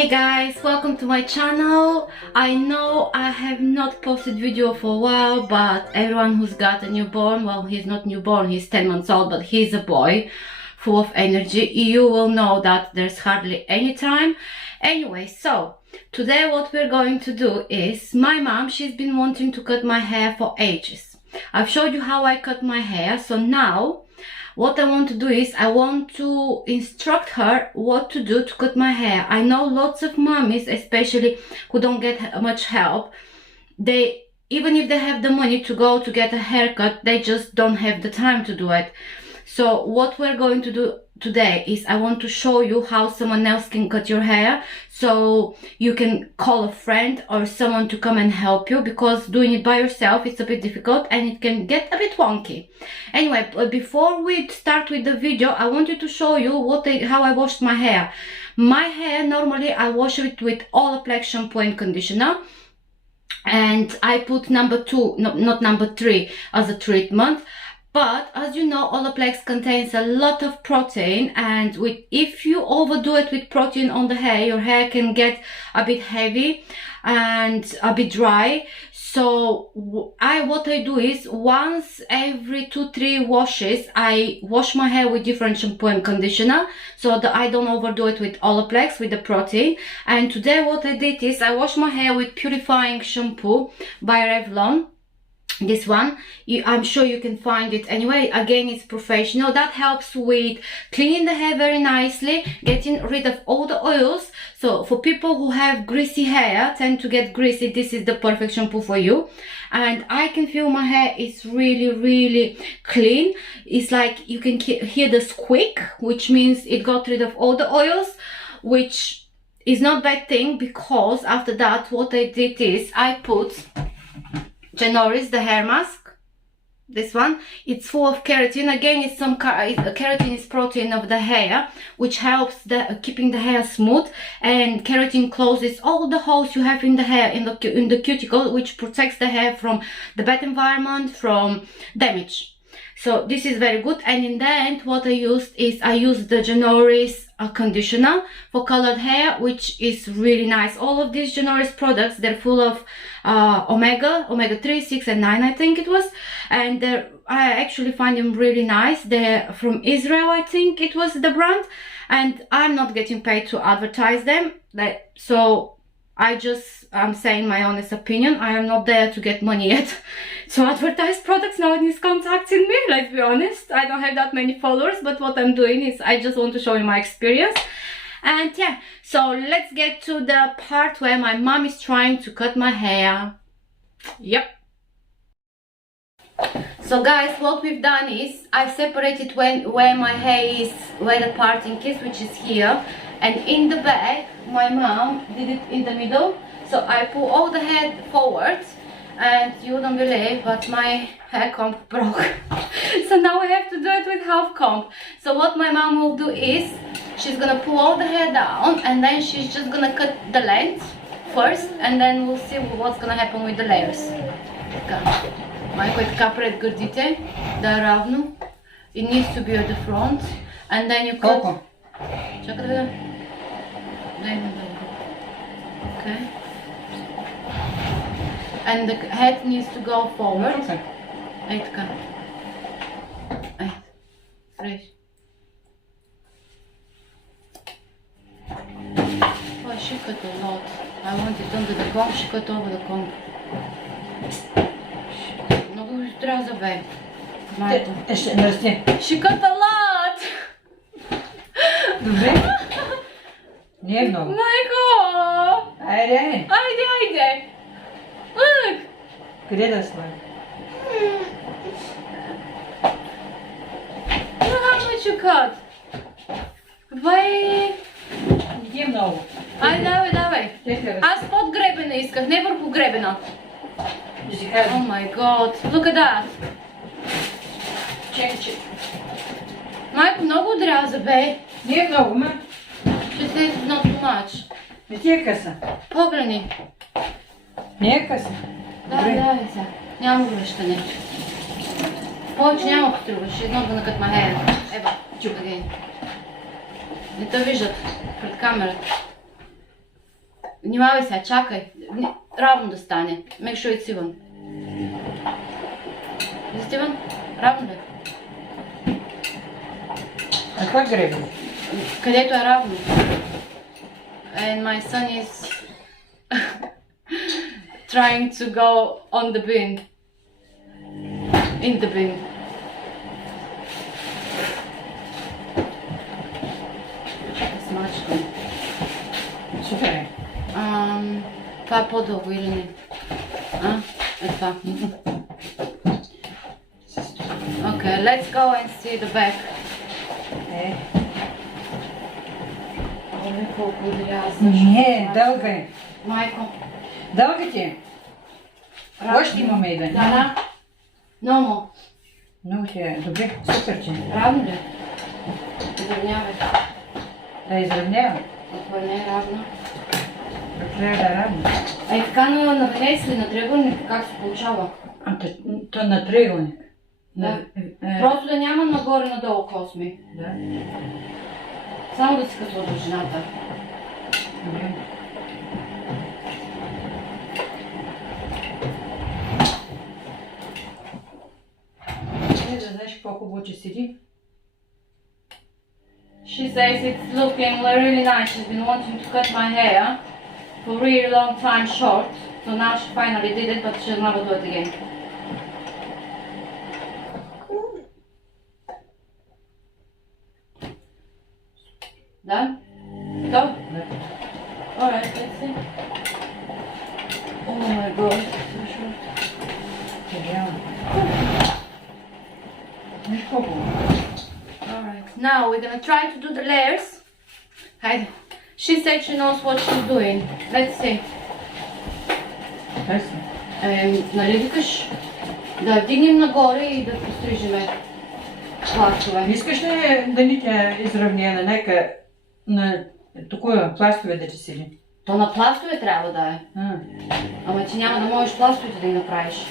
Hey guys, welcome to my channel. I know I have not posted video for a while, but everyone who's got a newborn, well, he's not newborn, he's 10 months old, but he's a boy full of energy, you will know that there's hardly any time. Anyway, so today what we're going to do is, my mom, she's been wanting to cut my hair for ages. I've showed you how I cut my hair, so now what I want to do is I want to instruct her what to do to cut my hair. I know lots of mommies, especially who don't get much help, they, even if they have the money to go to get a haircut, they just don't have the time to do it. So what we're going to do today is I want to show you how someone else can cut your hair, so you can call a friend or someone to come and help you, because doing it by yourself it's a bit difficult and it can get a bit wonky. Anyway, but before we start with the video, I wanted to show you how I washed my hair. My hair, normally I wash it with Olaplex shampoo and conditioner, and I put number 2, not number 3 as a treatment. But as you know, Olaplex contains a lot of protein, and if you overdo it with protein on the hair, your hair can get a bit heavy and a bit dry. So what I do is once every 2-3 washes, I wash my hair with different shampoo and conditioner, so that I don't overdo it with Olaplex with the protein. And today what I did is I wash my hair with purifying shampoo by Revlon. This one, I'm sure you can find it anyway. Again, it's professional. That helps with cleaning the hair very nicely, getting rid of all the oils. So for people who have greasy hair, tend to get greasy, this is the perfect shampoo for you. And I can feel my hair is really clean. It's like you can hear the squeak, which means it got rid of all the oils, which is not a bad thing, because after that what I did is I put Genoris, the hair mask. This one, it's full of keratin. Again, it's keratin is protein of the hair, which helps keeping the hair smooth, and keratin closes all the holes you have in the hair, in the cuticle, which protects the hair from the bad environment, from damage. So this is very good. And in the end, what I used is I used the Genoris conditioner for colored hair, which is really nice. All of these Genoris products, they're full of omega 3, 6 and 9, I think it was, and I actually find them really nice. They're from Israel, I think it was the brand, and I'm not getting paid to advertise them, so I'm saying my honest opinion. I am not there to get money yet to advertise products. No one is contacting me, let's be honest. I don't have that many followers, but what I'm doing is I just want to show you my experience. And yeah, so let's get to the part where my mom is trying to cut my hair. Yep. So guys, what we've done is I've separated where my hair is, where the parting is, which is here, and in the back my mom did it in the middle. So I pull all the hair forward, and you wouldn't believe, but my hair comb broke. So now I have to do it with half comb. So what my mom will do is she's gonna pull all the hair down, and then she's just gonna cut the length first, and then we'll see what's gonna happen with the layers. Mai cu capre gârdite, dar ravno. It needs to be at the front, and then you cut. Okay. And the head needs to go forward. Eight cut. Fresh. Oh, she cut a lot. I want it under the comb. She cut over the comb. No, trează vei. She cut a lot. Michael! Haide! Look! Look how much you cut. Vai... Давай. A spod grebena iskah, ne vrhu grebena. Oh my god, look at that. Majko, mnogo odraza, bej. Nije mnogo, ma? She says it's not too much. Nije kasa. Pograni. Nije kasa. Давай сега. Няма го връщане. Повече няма потребваш. She's not gonna cut my hair. Ева, again. Не те виждат пред камерата. Внимавай сега, чакай. Равно да стане. Make sure it's even. Is it even? Равно да. А това греби? Където е равно. And my son is trying to go on the bin. In the bin. Смачкам. Супер е. Това е по-дълго или не? Е това. Okay, let's go and see the back. Оле, колко изрязаш. Не, дълга е. Майко. Дълга ти е. Още имаме един. Да. Много. Много ти е. Добре, супер ти. Равно ли? Изравнявай. Да изравнява. Ако не е равно. Трябва да е равно. Ай така на венесли, на триъгълник, как се получава? То на триъгълник. Да. Просто да няма нагоре-надолу косми. Да. Само да си късва дължината. Добре. Да знаеш колко хубаво, че седи. She says it's looking really nice. She's been wanting to cut my hair for a really long time short. So now she finally did it, but she'll never do it again. Done? Go? Alright, let's see. Oh my god, so short. Виж колко. Alright, now we're gonna try to do the layers. Hi. She said she knows what she's doing. Let's see. Нали викаш да вдигнем нагоре и да пострижиме пластове. Искаш ли да ни тя изравнена? Нека на такова пластове да ти седи. То на пластове трябва да е. Ама ти няма да можеш пластовете да ги направиш.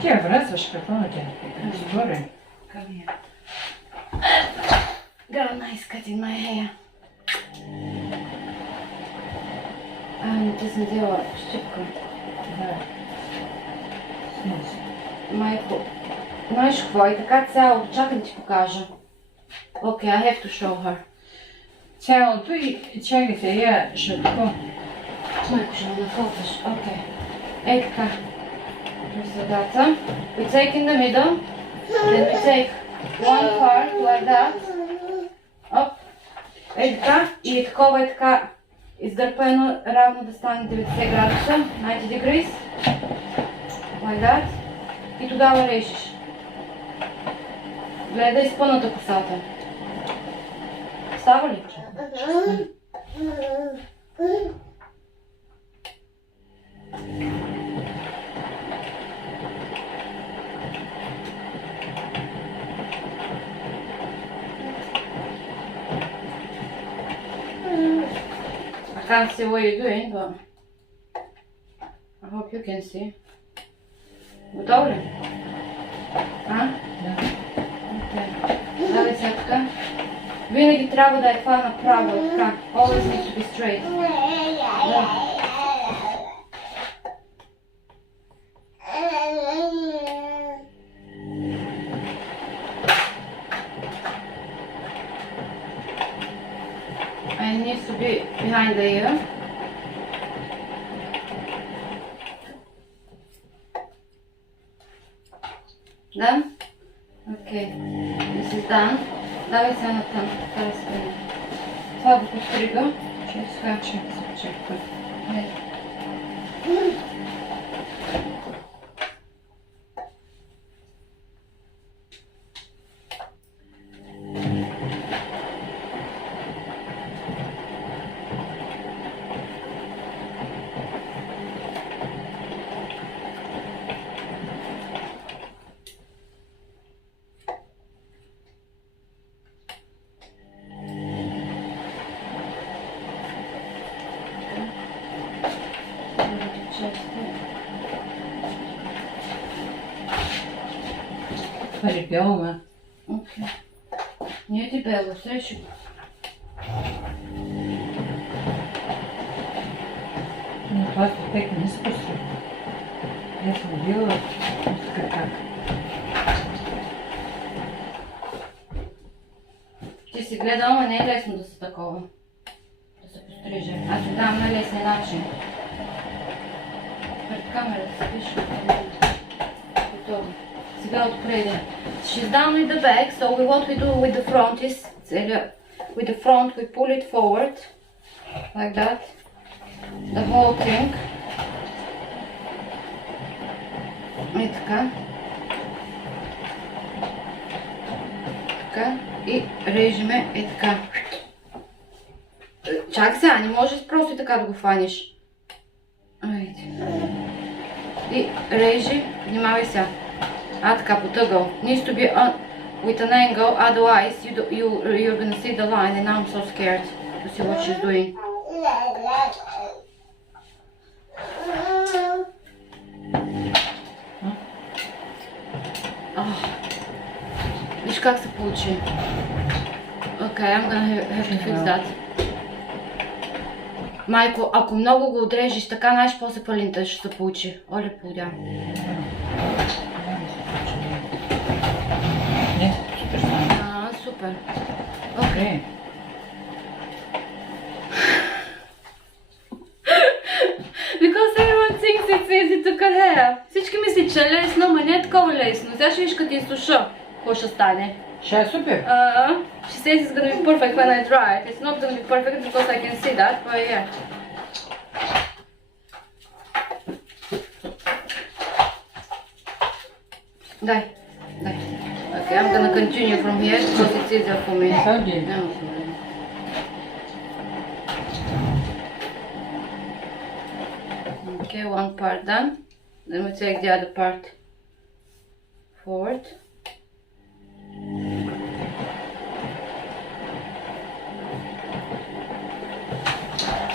Ти я връзваш, какво на тя? Сгоре. Come here. Got a nice cut in my hair. Ти съм взела щипка. Да. Снизу. Майко, знаеш какво? И така цяло, чакай да ти покажа. Okay, I have to show her. Цялото и чакай се, я ще тако. Майко, ще ме нафокваш. Okay. Ей така. Средата. We take in the middle. Then we take one part like that. Оп. Ей така. И е такова е така. Издърпано равно да стане 90 градуса. 90 degrees. Like that. И тогава режеш. Гледай спъната косата. Става ли? I can't see what you're doing, but I hope you can see. Готово ли? Да. Окей. Давай сега така. Винаги трябва да е това направо, така. Always needs to be straight. Да. And it needs to be behind the ear. Done? Okay. This is done. Давай сега натам. Това го пострига. Чакай. Това е бяло, ма. Okay. Nije ti belo, sreću. No, plastik tek ne spusti. Ja sam bila kak. Ti si gledala, ne je lesno da se tako, da se postriže. A ti dam na lesni način. Pred kamera da se piše. Gotovo. Сега отпреде. She's done with the back, so what we do with the front is, with the front we pull it forward, like that, the whole thing. И така. Така. И режеме и така. Чакай сега, не можеш просто така да го фаниш. Айде. И режи, внимавай сега. А така потъгъл. Needs to be with an angle, otherwise you're gonna see the line and I'm so scared to see what she's doing. Виж как се получи. Okay, I'm gonna have to fix that. Майко, ако много го отрежеш така, знаеш после пълинта ще се получи. Оле, полудя. Супер. Окей. Because everyone thinks it's easy to cut hair. Всички мислят, че е лесно, но не е такова лесно. Сега ще виж като ти изсуша, какво ще стане. Ще е супер. She says it's gonna be perfect when I dry it. It's not gonna be perfect because I can see that, but yeah. Дай. Okay, I'm gonna continue from here because it's easier for me. Okay. No, sorry. Okay, one part done. Then we take the other part forward.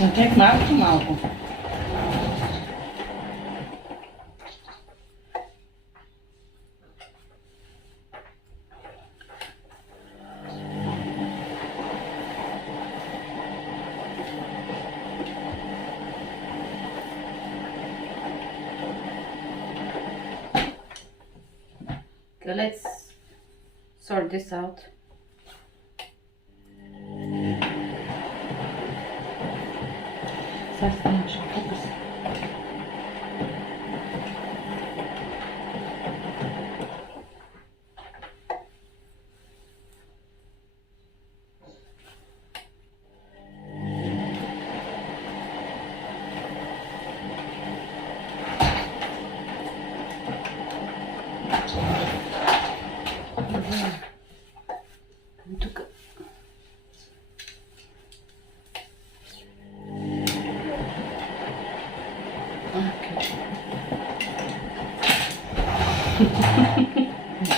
Но тек малко. Okay, let's sort this out. Сега станеш фокус. Тук.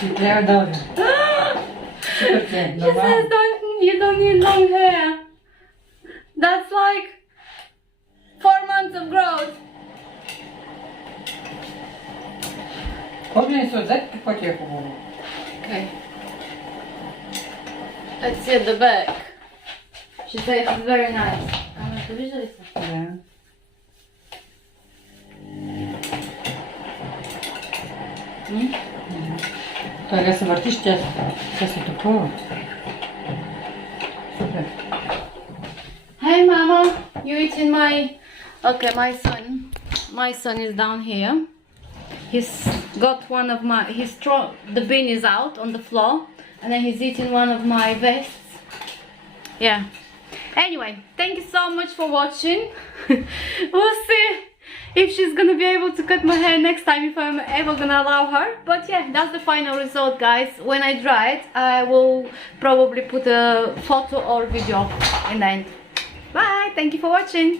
Ти трябва да оди. Супер ти е, She says you don't need long hair. That's like 4 months of growth. Погледни се отзад какво ти е хубаво. Okay. Let's see at the back. She says it's very nice. Камерата вижда ли се? Да. Сега се въртиш, тя се топова. Супер. Hey mama, you eating my... Okay, my son is down here. He's got one of my... the bin is out on the floor. And then he's eating one of my vests. Yeah. Anyway, thank you so much for watching. We'll see if she's gonna be able to cut my hair next time, if I'm ever gonna allow her. But yeah, that's the final result, guys. When I dry it, I will probably put a photo or video in the end. Bye, thank you for watching.